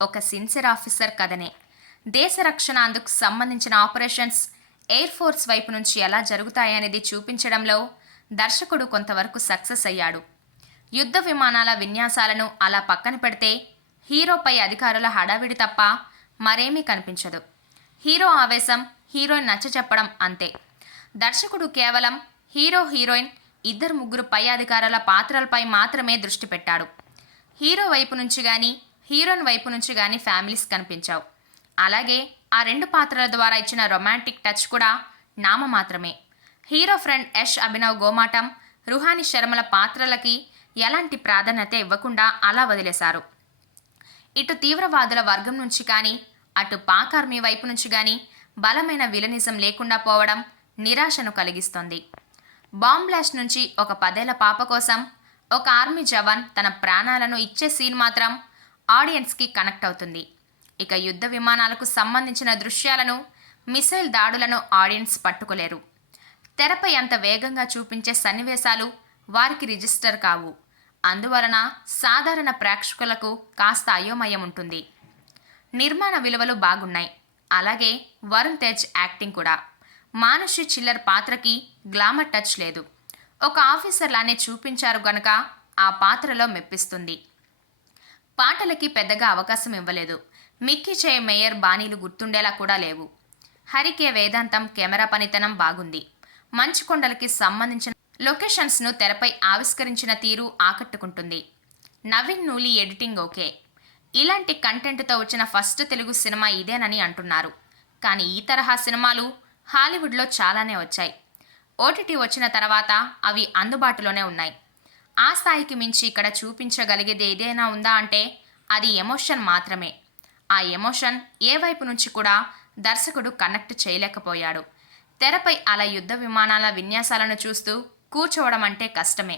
ఒక sincere officer కథనే. దేశ రక్షణ అందుకు సంబంధించిన ఆపరేషన్స్ ఎయిర్ ఫోర్స్ వైపు నుంచి ఎలా జరుగుతాయనేది చూపించడంలో దర్శకుడు కొంతవరకు సక్సెస్ అయ్యాడు. యుద్ధ విమానాల విన్యాసాలను అలా పక్కన పెడితే హీరోపై అధికారుల హడావిడి తప్ప మరేమీ కనిపించదు. హీరో ఆవేశం, హీరోయిన్ నచ్చచెప్పడం అంతే. దర్శకుడు కేవలం హీరో హీరోయిన్ ఇద్దరు ముగ్గురు పై అధికారుల పాత్రలపై మాత్రమే దృష్టి పెట్టాడు. హీరో వైపు నుంచి కానీ హీరోయిన్ వైపు నుంచి కానీ ఫ్యామిలీస్ కనిపించావు. అలాగే ఆ రెండు పాత్రల ద్వారా ఇచ్చిన రొమాంటిక్ టచ్ కూడా నామమాత్రమే. హీరో ఫ్రెండ్ యష్ అభినవ్ గోమాటం, రుహాని శర్మల పాత్రలకి ఎలాంటి ప్రాధాన్యత ఇవ్వకుండా అలా వదిలేశారు. ఇటు తీవ్రవాదుల వర్గం నుంచి కానీ అటు పాక్ ఆర్మీ వైపు నుంచి కానీ బలమైన విలనిజం లేకుండా పోవడం నిరాశను కలిగిస్తోంది. బాంబ్ బ్లాస్ట్ నుంచి ఒక 10 ఏళ్ల పాప కోసం ఒక ఆర్మీ జవాన్ తన ప్రాణాలను ఇచ్చే సీన్ మాత్రం ఆడియన్స్కి కనెక్ట్ అవుతుంది. ఇక యుద్ధ విమానాలకు సంబంధించిన దృశ్యాలను, మిసైల్ దాడులను ఆడియన్స్ పట్టుకోలేరు. తెరపై అంత వేగంగా చూపించే సన్నివేశాలు వారికి రిజిస్టర్ కావు. అందువలన సాధారణ ప్రేక్షకులకు కాస్త అయోమయం ఉంటుంది. నిర్మాణ విలువలు బాగున్నాయి. అలాగే వరుణ్ తేజ్ యాక్టింగ్ కూడా. మానుషి చిల్లర్ పాత్రకి గ్లామర్ టచ్ లేదు. ఒక ఆఫీసర్ లానే చూపించారు గనుక ఆ పాత్రలో మెప్పిస్తుంది. పాటలకి పెద్దగా అవకాశం ఇవ్వలేదు. మిక్కీ చే మేయర్ బాణీలు గుర్తుండేలా కూడా లేవు. హరికే వేదాంతం కెమెరా పనితనం బాగుంది. మంచుకొండలకి సంబంధించిన లొకేషన్స్ను తెరపై ఆవిష్కరించిన తీరు ఆకట్టుకుంటుంది. Naveen Nooli editing okay. ఇలాంటి కంటెంట్తో వచ్చిన ఫస్ట్ తెలుగు సినిమా ఇదేనని అంటున్నారు. కానీ ఈ తరహా సినిమాలు హాలీవుడ్లో చాలానే వచ్చాయి. ఓటీటీ వచ్చిన తర్వాత అవి అందుబాటులోనే ఉన్నాయి. ఆ స్థాయికి మించి ఇక్కడ చూపించగలిగేది ఏదైనా ఉందా అంటే అది ఎమోషన్ మాత్రమే. ఆ ఎమోషన్ ఏ వైపు నుంచి కూడా దర్శకుడు కనెక్ట్ చేయలేకపోయాడు. తెరపై అలా యుద్ధ విమానాల విన్యాసాలను చూస్తూ కూర్చోవడం అంటే కష్టమే.